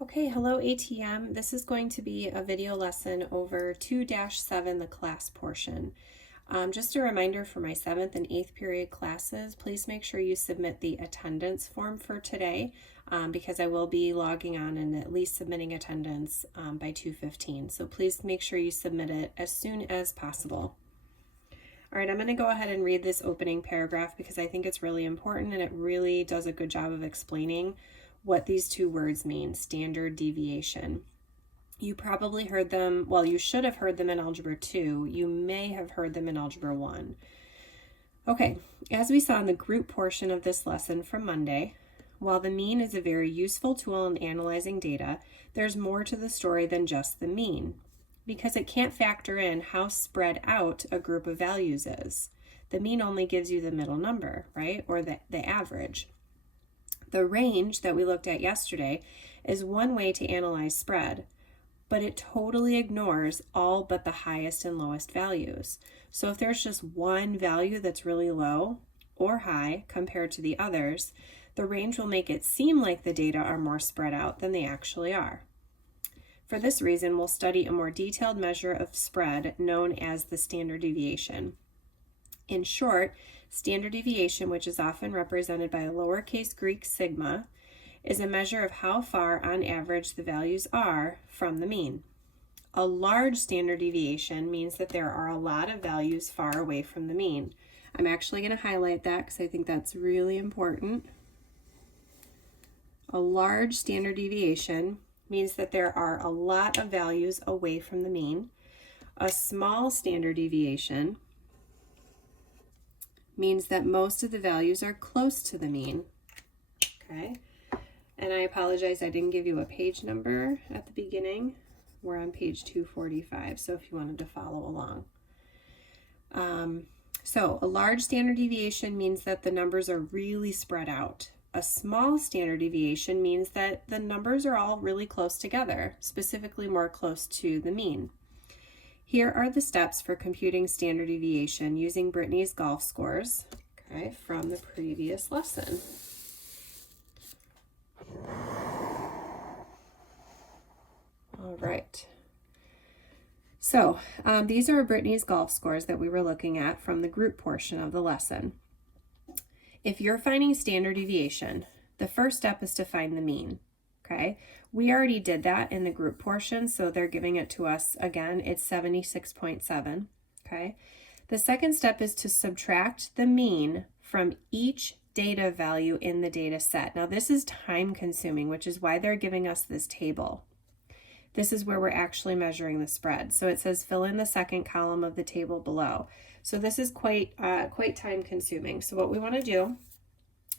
Okay, hello ATM. This is going to be a video lesson over 2-7, the class portion. Just a reminder for my 7th and 8th period classes, please make sure you submit the attendance form for today because I will be logging on and at least submitting attendance by 2:15. So please make sure you submit it as soon as possible. All right, I'm going to go ahead and read this opening paragraph because I think it's really important and it really does a good job of explaining what these two words mean, standard deviation. You probably heard them, well, you should have heard them in Algebra 2. You may have heard them in Algebra 1. Okay, as we saw in the group portion of this lesson from Monday, while the mean is a very useful tool in analyzing data, there's more to the story than just the mean, because it can't factor in how spread out a group of values is. The mean only gives you the middle number, right, or the average. The range that we looked at yesterday is one way to analyze spread, but it totally ignores all but the highest and lowest values. So if there's just one value that's really low or high compared to the others, the range will make it seem like the data are more spread out than they actually are. For this reason, we'll study a more detailed measure of spread known as the standard deviation. In short, standard deviation, which is often represented by a lowercase Greek sigma, is a measure of how far on average the values are from the mean. A large standard deviation means that there are a lot of values far away from the mean. I'm actually going to highlight that because I think that's really important. A large standard deviation means that there are a lot of values away from the mean. A small standard deviation means that most of the values are close to the mean. Okay, and I apologize, I didn't give you a page number at the beginning. We're on page 245, so if you wanted to follow along. So a large standard deviation means that the numbers are really spread out. A small standard deviation means that the numbers are all really close together, specifically more close to the mean. Here are the steps for computing standard deviation using Brittany's golf scores, okay, from the previous lesson. All right. So these are Brittany's golf scores that we were looking at from the group portion of the lesson. If you're finding standard deviation, the first step is to find the mean. Okay, we already did that in the group portion, so they're giving it to us again. It's 76.7. Okay, the second step is to subtract the mean from each data value in the data set. Now this is time consuming, which is why they're giving us this table. This is where we're actually measuring the spread. So it says fill in the second column of the table below. So this is quite time consuming. So what we want to do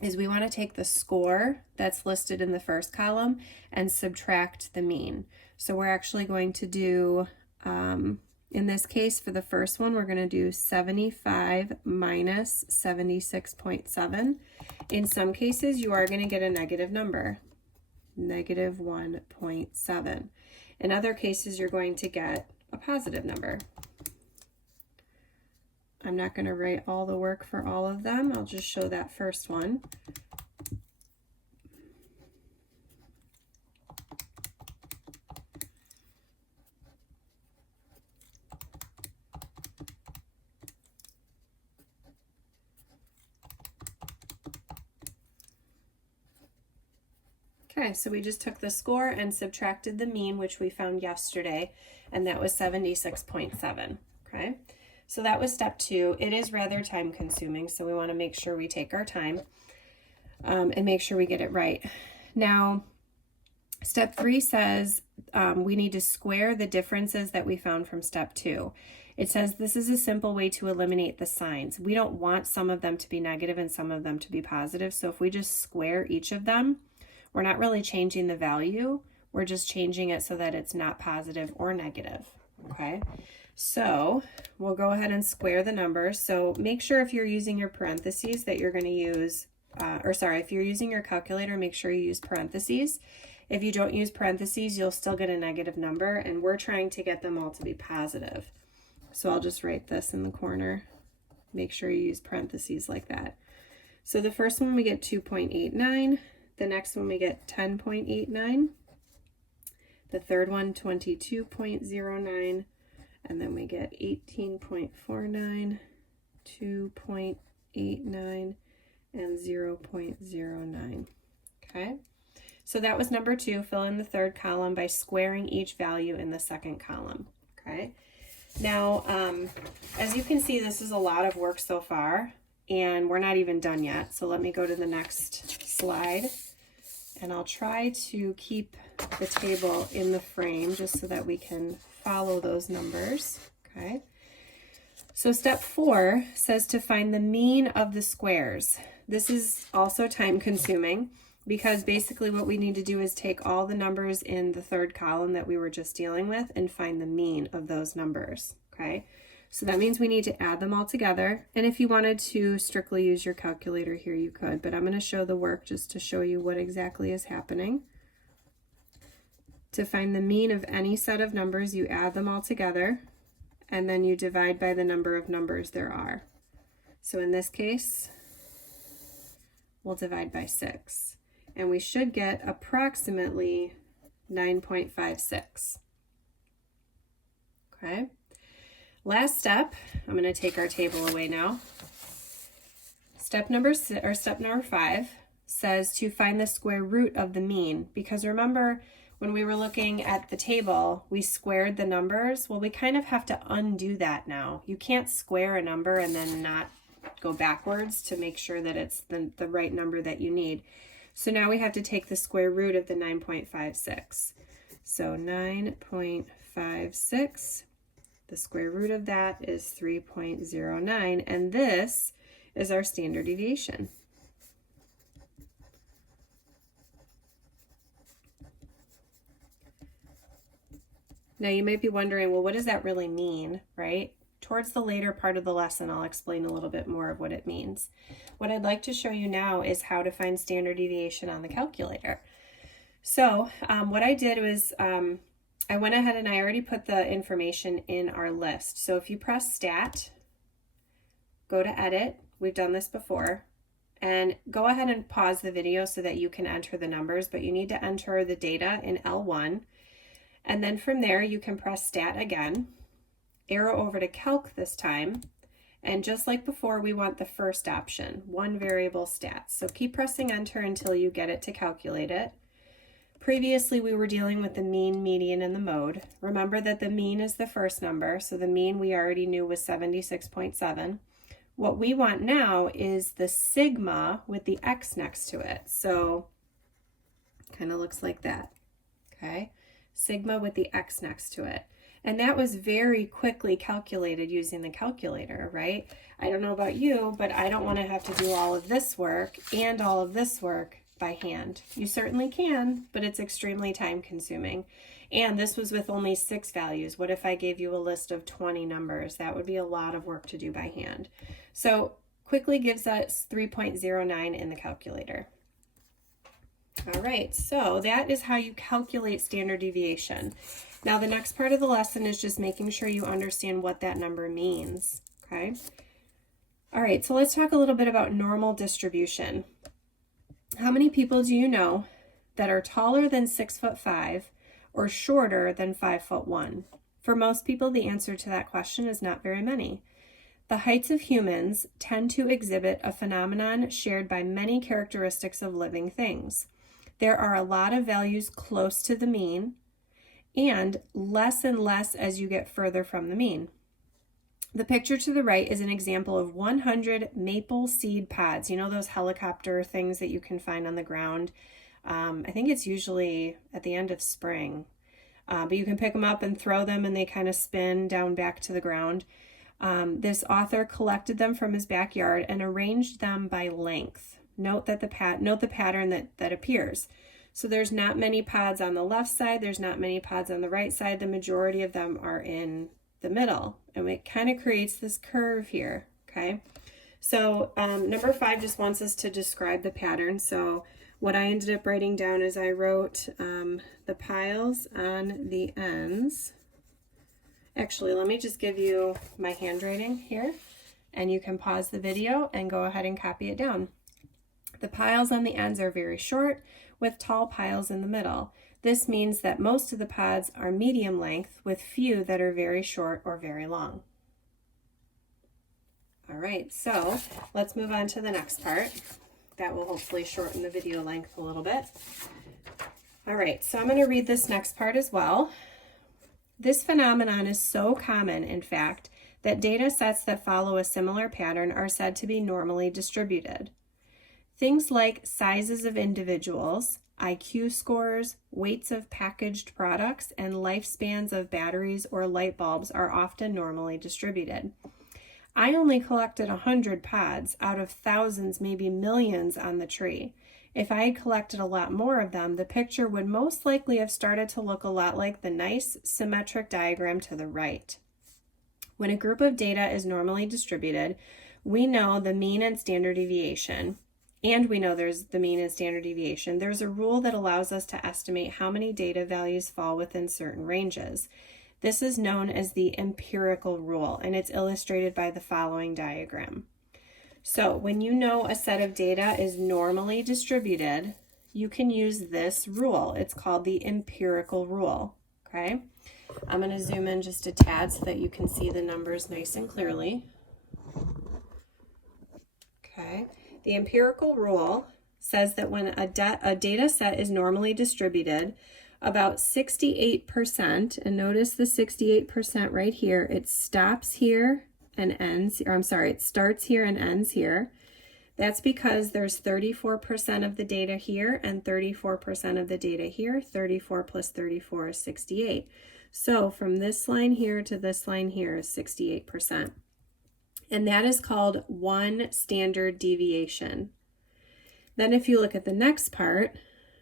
is we want to take the score that's listed in the first column and subtract the mean. So we're actually going to do, in this case for the first one, we're going to do 75 minus 76.7. In some cases, you are going to get a negative number, negative 1.7. In other cases, you're going to get a positive number. I'm not going to write all the work for all of them. I'll just show that first one. Okay, so we just took the score and subtracted the mean, which we found yesterday, and that was 76.7. Okay. So that was step 2. It is rather time consuming, so we want to make sure we take our time and make sure we get it right. Now, step 3 says we need to square the differences that we found from step 2. It says this is a simple way to eliminate the signs. We don't want some of them to be negative and some of them to be positive, so if we just square each of them, we're not really changing the value. We're just changing it so that it's not positive or negative. Okay. So we'll go ahead and square the numbers. So make sure if you're using your parentheses that you're going to use, if you're using your calculator, make sure you use parentheses. If you don't use parentheses, you'll still get a negative number, and we're trying to get them all to be positive. So I'll just write this in the corner. Make sure you use parentheses like that. So the first one we get 2.89. The next one we get 10.89. The third one, 22.09, and then we get 18.49, 2.89, and 0.09. Okay, so that was number 2. Fill in the third column by squaring each value in the second column. Okay, now as you can see, this is a lot of work so far, and we're not even done yet. So let me go to the next slide, and I'll try to keep the table in the frame just so that we can follow those numbers. Okay, so step 4 says to find the mean of the squares. This is also time consuming, because basically what we need to do is take all the numbers in the third column that we were just dealing with and find the mean of those numbers. Okay, so that means we need to add them all together, and if you wanted to strictly use your calculator here, you could, but I'm going to show the work just to show you what exactly is happening. To find the mean of any set of numbers, you add them all together, and then you divide by the number of numbers there are. So in this case, we'll divide by 6. And we should get approximately 9.56. Okay. Last step, I'm going to take our table away now. Step number 5 says to find the square root of the mean, because remember, when we were looking at the table, we squared the numbers. Well, we kind of have to undo that now. You can't square a number and then not go backwards to make sure that it's the right number that you need. So now we have to take the square root of the 9.56. So 9.56, the square root of that is 3.09, and this is our standard deviation. Now you might be wondering, well, what does that really mean, right? Towards the later part of the lesson, I'll explain a little bit more of what it means. What I'd like to show you now is how to find standard deviation on the calculator. So what I did was I went ahead and I already put the information in our list. So if you press Stat, go to Edit, we've done this before, and go ahead and pause the video so that you can enter the numbers, but you need to enter the data in L1. And then from there, you can press Stat again, arrow over to Calc this time, and just like before, we want the first option, one variable stats. So keep pressing Enter until you get it to calculate it. Previously, we were dealing with the mean, median, and the mode. Remember that the mean is the first number, so the mean we already knew was 76.7. What we want now is the sigma with the x next to it. So kind of looks like that, okay? Sigma with the x next to it. And that was very quickly calculated using the calculator, right? I don't know about you, but I don't want to have to do all of this work and all of this work by hand. You certainly can, but it's extremely time consuming. And this was with only 6 values. What if I gave you a list of 20 numbers? That would be a lot of work to do by hand. So quickly gives us 3.09 in the calculator. All right, so that is how you calculate standard deviation. Now the next part of the lesson is just making sure you understand what that number means, okay? All right, so let's talk a little bit about normal distribution. How many people do you know that are taller than 6'5" or shorter than 5'1"? For most people, the answer to that question is not very many. The heights of humans tend to exhibit a phenomenon shared by many characteristics of living things. There are a lot of values close to the mean, and less as you get further from the mean. The picture to the right is an example of 100 maple seed pods. You know those helicopter things that you can find on the ground? I think it's usually at the end of spring. But you can pick them up and throw them, and they kind of spin down back to the ground. This author collected them from his backyard and arranged them by length. Note the pattern that appears. So there's not many pods on the left side, there's not many pods on the right side. The majority of them are in the middle, and it kind of creates this curve here, okay? So number 5 just wants us to describe the pattern. So what I ended up writing down is I wrote the piles on the ends. Actually, let me just give you my handwriting here, and you can pause the video and go ahead and copy it down. The piles on the ends are very short, with tall piles in the middle. This means that most of the pods are medium length, with few that are very short or very long. All right, so let's move on to the next part. That will hopefully shorten the video length a little bit. All right, so I'm going to read this next part as well. This phenomenon is so common, in fact, that data sets that follow a similar pattern are said to be normally distributed. Things like sizes of individuals, IQ scores, weights of packaged products, and lifespans of batteries or light bulbs are often normally distributed. I only collected 100 pods out of thousands, maybe millions on the tree. If I had collected a lot more of them, the picture would most likely have started to look a lot like the nice symmetric diagram to the right. When a group of data is normally distributed, we know the mean and standard deviation, and we know there's the mean and standard deviation. There's a rule that allows us to estimate how many data values fall within certain ranges. This is known as the empirical rule, and it's illustrated by the following diagram. So when you know a set of data is normally distributed, you can use this rule. It's called the empirical rule, okay? I'm going to zoom in just a tad so that you can see the numbers nice and clearly. Okay, the empirical rule says that when a data set is normally distributed, about 68%, and notice the 68% right here, it stops here and ends, or I'm sorry, it starts here and ends here. That's because there's 34% of the data here and 34% of the data here. 34 plus 34 is 68. So from this line here to this line here is 68%. And that is called one standard deviation. Then if you look at the next part,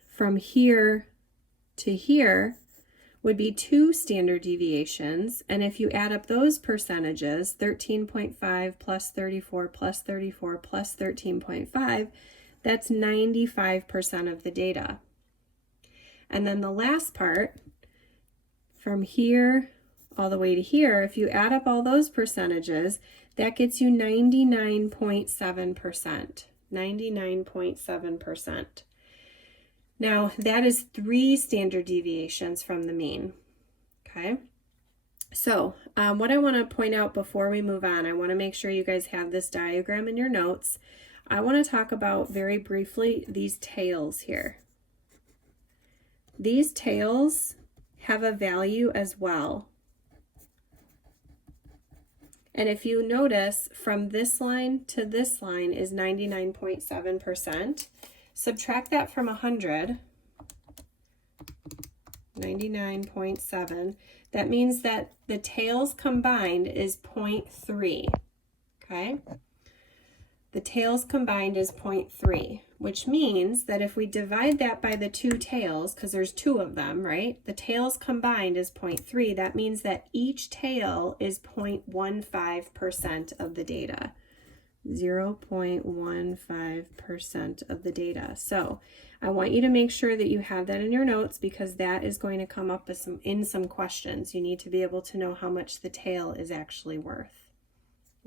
from here to here would be 2 standard deviations. And if you add up those percentages, 13.5 plus 34 plus 34 plus 13.5, that's 95% of the data. And then the last part, from here all the way to here, if you add up all those percentages, that gets you 99.7%. 99.7%. Now, that is 3 standard deviations from the mean, okay? So, what I want to point out before we move on, I want to make sure you guys have this diagram in your notes. I want to talk about very briefly these tails here. These tails have a value as well. And if you notice, from this line to this line is 99.7%. Subtract that from 100, 99.7. That means that the tails combined is 0.3, okay? The tails combined is 0.3, which means that if we divide that by the 2 tails, because there's 2 of them, right? The tails combined is 0.3. That means that each tail is 0.15% of the data. 0.15% of the data. So I want you to make sure that you have that in your notes, because that is going to come up with in some questions. You need to be able to know how much the tail is actually worth.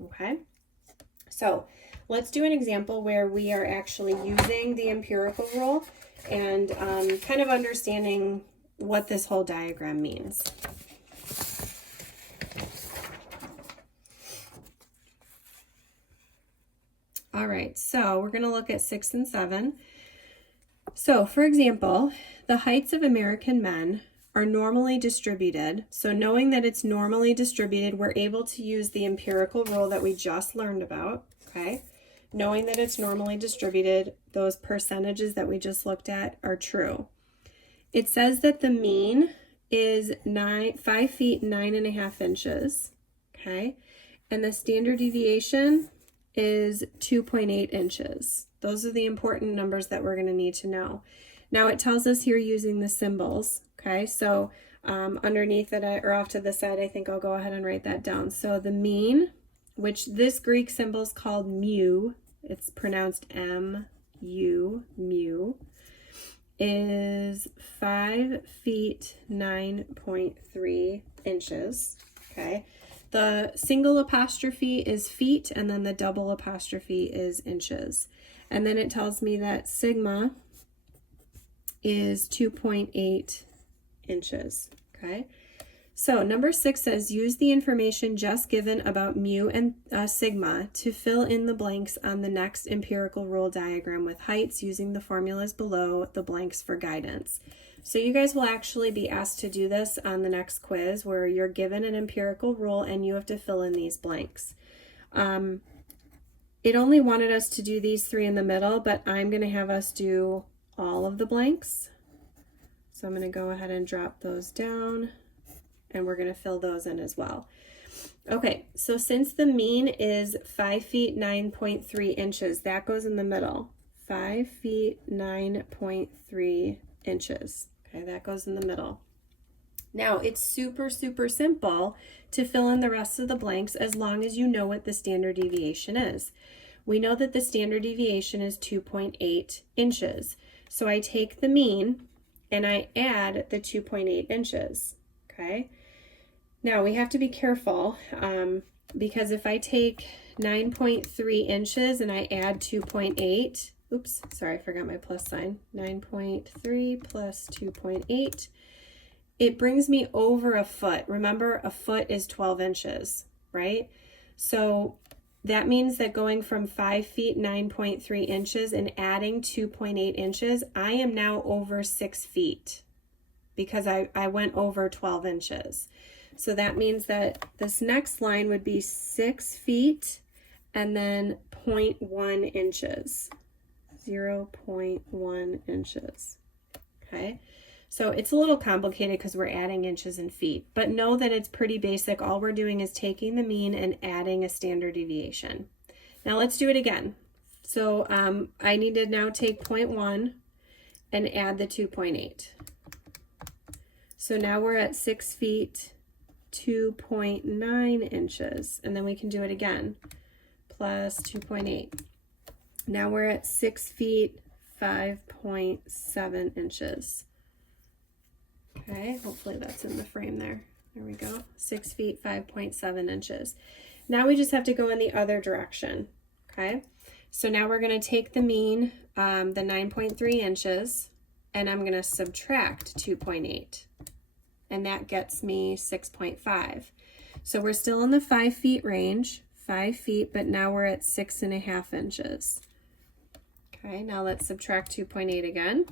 Okay, so let's do an example where we are actually using the empirical rule and kind of understanding what this whole diagram means. All right, so we're going to look at 6 and 7. So, for example, the heights of American men are normally distributed. So knowing that it's normally distributed, we're able to use the empirical rule that we just learned about, okay? Knowing that it's normally distributed, those percentages that we just looked at are true. It says that the mean is 5 feet 9.5 inches, okay? And the standard deviation is 2.8 inches. Those are the important numbers that we're going to need to know. Now it tells us here using the symbols, okay? So underneath it, or off to the side, I think I'll go ahead and write that down. So the mean, which this Greek symbol is called mu, it's pronounced M-U, mu, is 5 feet 9.3 inches, okay? The single apostrophe is feet, and then the double apostrophe is inches. And then it tells me that sigma is 2.8 inches, okay? So number 6 says, use the information just given about mu and sigma to fill in the blanks on the next empirical rule diagram with heights using the formulas below the blanks for guidance. So you guys will actually be asked to do this on the next quiz where you're given an empirical rule and you have to fill in these blanks. It only wanted us to do these 3 in the middle, but I'm going to have us do all of the blanks. So I'm going to go ahead and drop those down, and we're going to fill those in as well. Okay, so since the mean is 5 feet 9.3 inches, that goes in the middle. 5 feet 9.3 inches. Okay, that goes in the middle. Now, it's super simple to fill in the rest of the blanks as long as you know what the standard deviation is. We know that the standard deviation is 2.8 inches. So I take the mean and I add the 2.8 inches, okay? Now, we have to be careful because if I take 9.3 inches and I add 2.8, oops, sorry, I forgot my plus sign, 9.3 plus 2.8, it brings me over a foot. Remember, a foot is 12 inches, right? So that means that going from 5 feet 9.3 inches and adding 2.8 inches, I am now over 6 feet because I went over 12 inches. So that means that this next line would be 6 feet and then 0.1 inches, 0.1 inches, okay? So it's a little complicated because we're adding inches and feet, but know that it's pretty basic. All we're doing is taking the mean and adding a standard deviation. Now let's do it again. So I need to now take 0.1 and add the 2.8. So now we're at 6 feet, 2.9 inches, and then we can do it again, plus 2.8. Now we're at 6 feet, 5.7 inches. Okay, hopefully that's in the frame there. There we go, 6 feet, 5.7 inches. Now we just have to go in the other direction, okay? So now we're gonna take the mean, the 9.3 inches, and I'm gonna subtract 2.8. And that gets me 6.5. So we're still in the 5 feet range, 5 feet, but now we're at 6.5 inches. Okay, now let's subtract 2.8 again.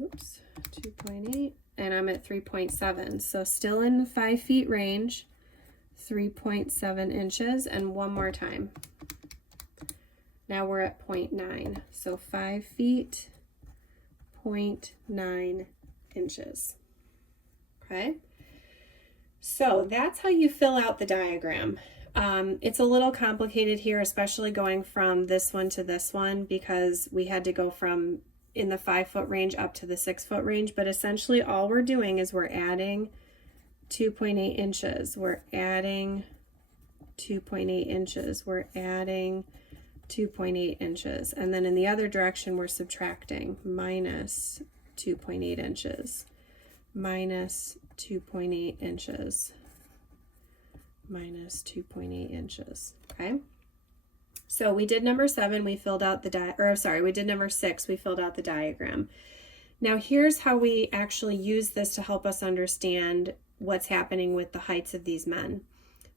Oops, 2.8, and I'm at 3.7. So still in the 5 feet range, 3.7 inches, and one more time. Now we're at 0.9. So 5 feet, 0.9 inches. Okay, so that's how you fill out the diagram. It's a little complicated here, especially going from this one to this one, because we had to go from in the 5 foot range up to the 6 foot range, but essentially all we're doing is we're adding 2.8 inches. We're adding 2.8 inches. We're adding 2.8 inches. And then in the other direction, we're subtracting minus 2.8 inches, minus 2.8 inches, minus 2.8 inches, okay? So we did number 7, we filled out the we did number 6, we filled out the diagram. Now here's how we actually use this to help us understand what's happening with the heights of these men.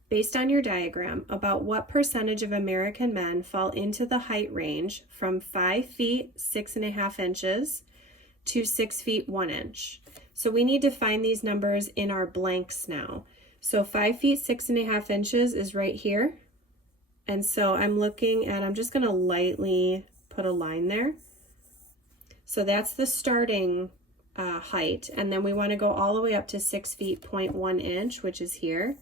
Based on your diagram, about what percentage of American men fall into the height range from 5 feet 6.5 inches to 6 feet 1 inch. So we need to find these numbers in our blanks now. So 5 feet 6.5 inches is right here. And so I'm just going to lightly put a line there. So that's the starting height. And then we want to go all the way up to 6 feet 0.1 inch, which is here.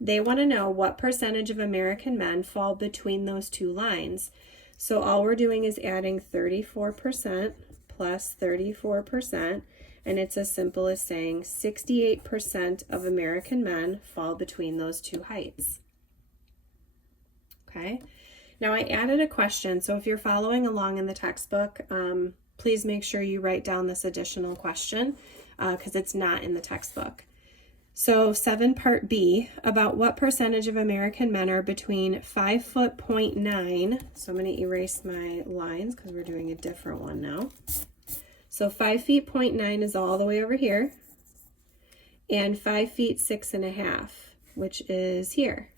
They want to know what percentage of American men fall between those two lines. So all we're doing is adding 34% plus 34%, and it's as simple as saying 68% of American men fall between those two heights. Okay, now I added a question, so if you're following along in the textbook, please make sure you write down this additional question because it's not in the textbook. So 7 part B, about what percentage of American men are between 5'9". So I'm going to erase my lines because we're doing a different one now. So 5'9" is all the way over here, and 5'6½", which is here.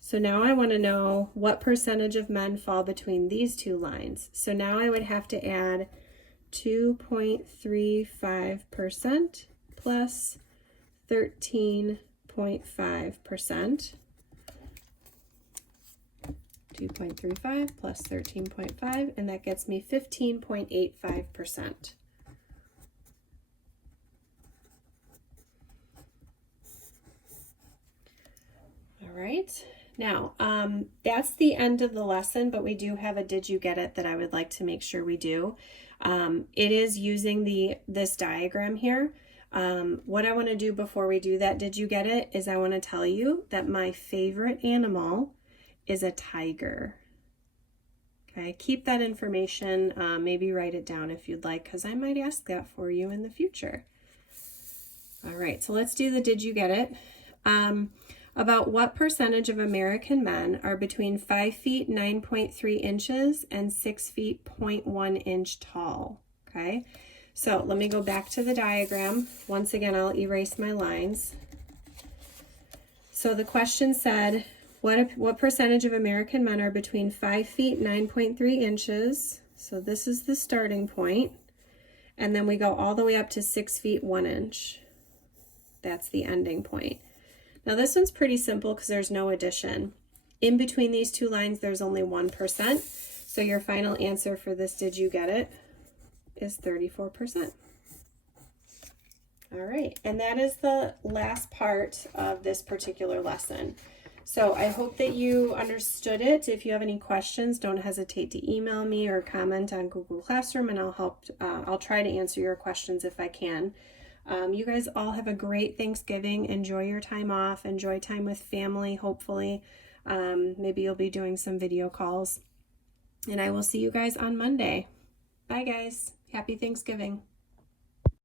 So now I want to know what percentage of men fall between these two lines. So now I would have to add 2.35% plus 13.5%. 2.35 plus 13.5, and that gets me 15.85%. All right. Now, that's the end of the lesson, but we do have a did you get it that I would like to make sure we do. It is using this diagram here. What I want to do before we do that did you get it is I want to tell you that my favorite animal is a tiger. Okay, keep that information, maybe write it down if you'd like, because I might ask that for you in the future. All right, so let's do the did you get it. About what percentage of American men are between 5 feet 9.3 inches and 6 feet 0.1 inch tall? Okay, so let me go back to the diagram. Once again, I'll erase my lines. So the question said, what percentage of American men are between 5 feet 9.3 inches? So this is the starting point. And then we go all the way up to 6 feet 1 inch. That's the ending point. Now this one's pretty simple because there's no addition. In between these two lines, there's only 1%. So your final answer for this did you get it is 34%. All right, and that is the last part of this particular lesson. So I hope that you understood it. If you have any questions, don't hesitate to email me or comment on Google Classroom, and I'll try to answer your questions if I can. You guys all have a great Thanksgiving. Enjoy your time off. Enjoy time with family, hopefully. Maybe you'll be doing some video calls. And I will see you guys on Monday. Bye, guys. Happy Thanksgiving.